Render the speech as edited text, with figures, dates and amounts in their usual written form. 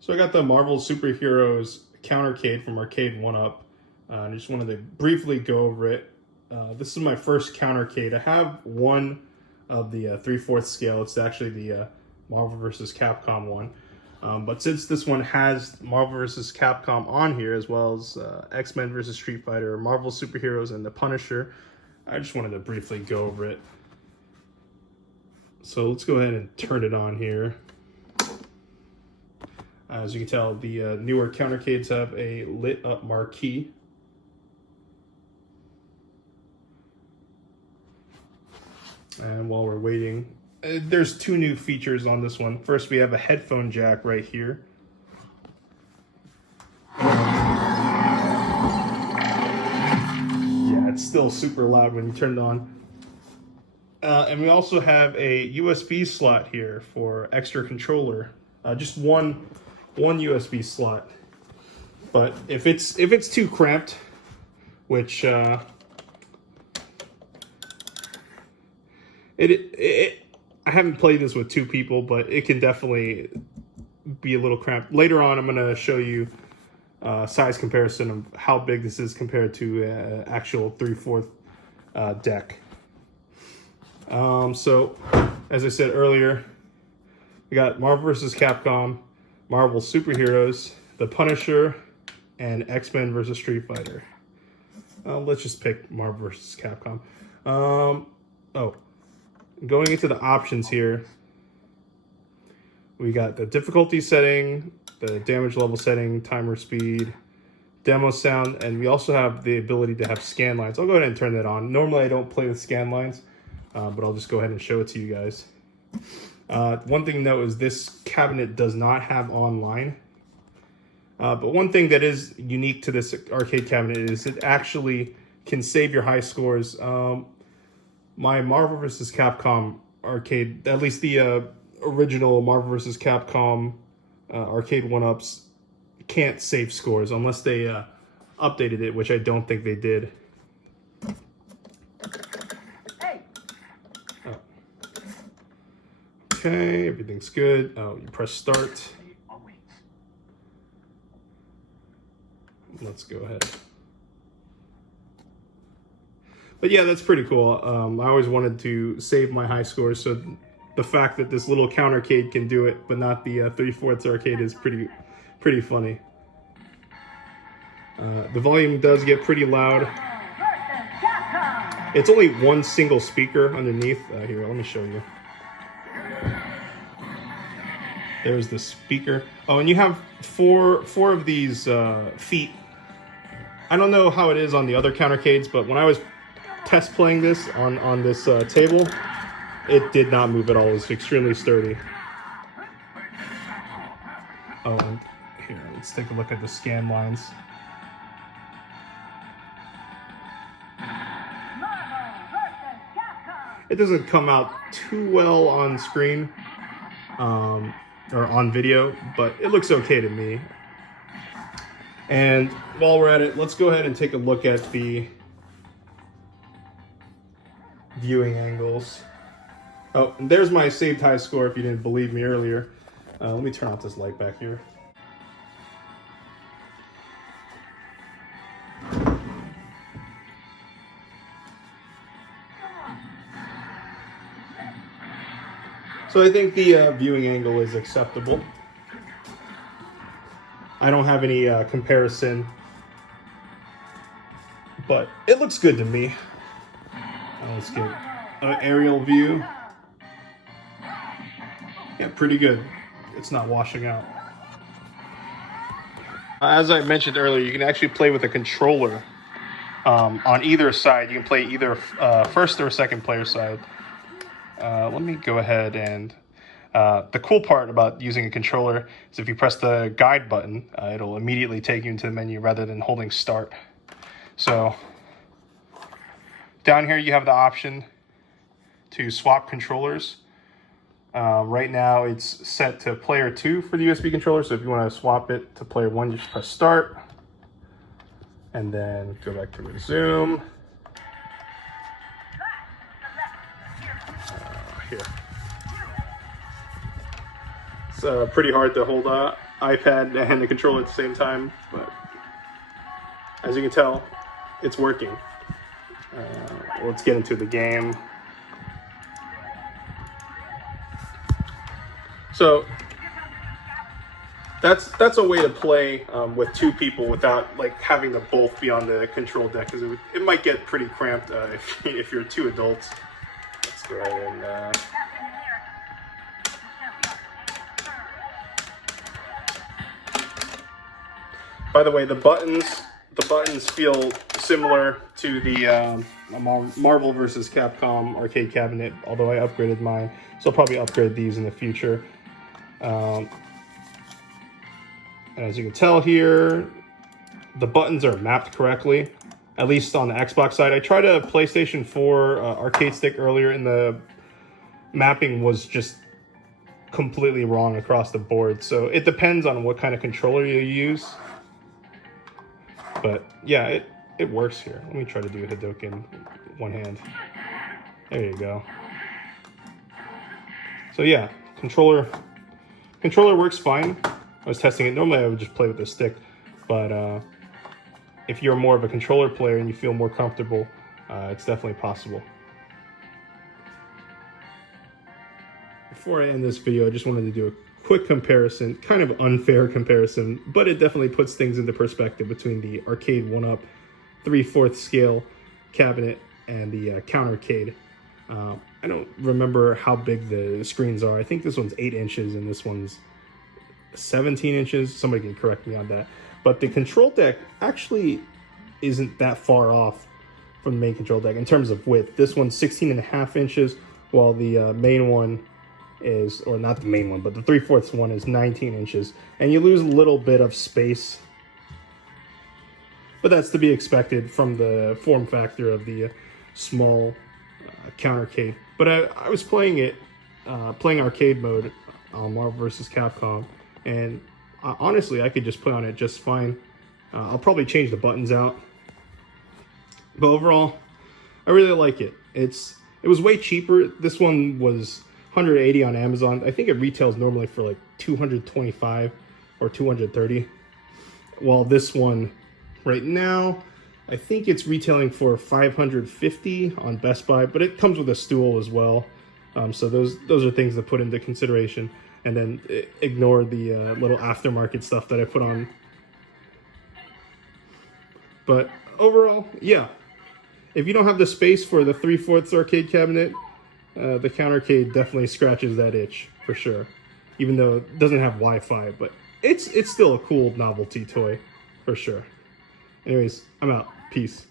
So I got the Marvel Superheroes Countercade from Arcade1up. I just wanted to briefly go over it. This is my first Countercade. I have one of the 3/4 scale. It's actually the Marvel vs. Capcom one. But since this one has Marvel vs. Capcom on here, as well as X-Men vs. Street Fighter, Marvel Superheroes, and the Punisher, I just wanted to briefly go over it. So let's go ahead and turn it on here. As you can tell, the newer Countercades have a lit up marquee. And while we're waiting, there's two new features on this one. First, we have a headphone jack right here. Yeah, it's still super loud when you turn it on. And we also have a USB slot here for extra controller. Just one USB slot. But if it's too cramped, which I haven't played this with two people, but it can definitely be a little cramped. Later on, I'm going to show you size comparison of how big this is compared to actual 3/4 deck. So, as I said earlier, we got Marvel vs. Capcom, Marvel Superheroes, the Punisher, and X-Men vs. Street Fighter. Let's just pick Marvel vs. Capcom. Going into the options here, we got the difficulty setting, the damage level setting, timer speed, demo sound, and we also have the ability to have scan lines. I'll go ahead and turn that on. Normally I don't play with scan lines, but I'll just go ahead and show it to you guys. One thing to note is this cabinet does not have online. But one thing that is unique to this arcade cabinet is it actually can save your high scores. My Marvel vs. Capcom arcade, at least the original Marvel vs. Capcom Arcade1ups, can't save scores unless they updated it, which I don't think they did. Oh. Okay, everything's good. Oh, you press start. Let's go ahead. But yeah, that's pretty cool. I always wanted to save my high scores, so the fact that this little Countercade can do it, but not the 3/4 arcade, is pretty funny. The volume does get pretty loud. It's only one single speaker underneath. Here, let me show you. There's the speaker. Oh, and you have four of these feet. I don't know how it is on the other Countercades, but when I was test playing this on this table, it did not move at all. It was extremely sturdy. Oh, and here, let's take a look at the scan lines. It doesn't come out too well on screen or on video, but it looks okay to me. And while we're at it, let's go ahead and take a look at the viewing angles. Oh, and there's my saved high score if you didn't believe me earlier. Let me turn off this light back here. So I think the viewing angle is acceptable. I don't have any comparison, but it looks good to me. Let's get an aerial view. Yeah, pretty good. It's not washing out. As I mentioned earlier, you can actually play with a controller on either side. You can play either first or second player side. Let me go ahead and... the cool part about using a controller is if you press the guide button, it'll immediately take you into the menu rather than holding start. So down here you have the option to swap controllers. Right now it's set to player 2 for the USB controller, so if you want to swap it to player 1, you just press start and then go back to resume. Here. It's pretty hard to hold iPad and the controller at the same time, but as you can tell, it's working. Let's get into the game. So that's a way to play with two people without like having to both be on the control deck, because it might get pretty cramped if you're two adults. Let's go ahead and by the way, the buttons feel similar to the Marvel vs. Capcom arcade cabinet, although I upgraded mine, so I'll probably upgrade these in the future. And as you can tell here, the buttons are mapped correctly, at least on the Xbox side. I tried a PlayStation 4 arcade stick earlier, and the mapping was just completely wrong across the board. So it depends on what kind of controller you use. But yeah, it works here. Let me try to do a Hadouken one hand. There you go. So yeah, controller works fine. I was testing it. Normally I would just play with the stick, but if you're more of a controller player and you feel more comfortable, it's definitely possible. Before I end this video, I just wanted to do a quick comparison, kind of unfair comparison, but it definitely puts things into perspective between the Arcade1up 3/4 scale cabinet and the Countercade. I don't remember how big the screens are. I think this one's 8 inches and this one's 17 inches. Somebody can correct me on that. But the control deck actually isn't that far off from the main control deck in terms of width. This one's 16.5 inches, while the main one is, or not the main one, but the 3/4 one is 19 inches. And you lose a little bit of space, but that's to be expected from the form factor of the small Countercade. But I was playing it, playing arcade mode on Marvel vs. Capcom, and honestly, I could just play on it just fine. I'll probably change the buttons out, but overall, I really like it. It was way cheaper. This one was $180 on Amazon. I think it retails normally for like $225 or $230, while this one right now, I think it's retailing for $550 on Best Buy, but it comes with a stool as well. So those are things to put into consideration, and then ignore the little aftermarket stuff that I put on. But overall, yeah, if you don't have the space for the 3/4 arcade cabinet, the Countercade definitely scratches that itch for sure. Even though it doesn't have Wi-Fi, but it's still a cool novelty toy for sure. Anyways, I'm out. Peace.